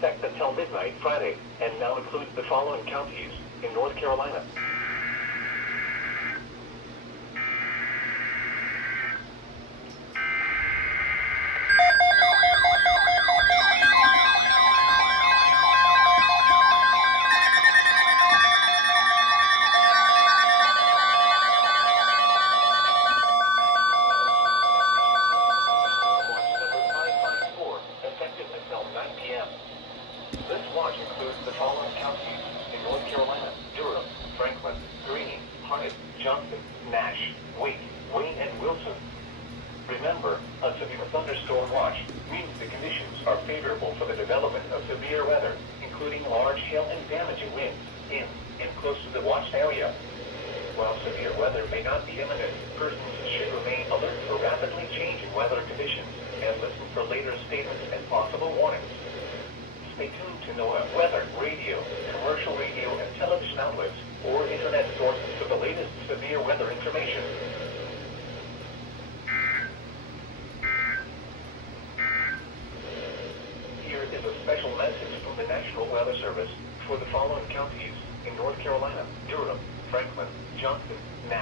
effect until midnight Friday, and now includes the following counties in North Carolina. This watch includes the following counties in North Carolina: Durham, Franklin, Greene, Hyde, Johnson, Nash, Wake, Wayne, and Wilson. Remember, a severe thunderstorm watch means the conditions are favorable for the development of severe weather, including large hail and damaging winds in and close to the watched area. While severe weather may not be imminent, persons should remain alert for rapidly changing weather conditions and listen for later statements and possible warnings. Stay tuned to NOAA weather, radio, commercial radio, and television outlets, or internet sources for the latest severe weather information. Here is a special message from the National Weather Service for the following counties in North Carolina: Durham, Franklin, Johnson, Nash.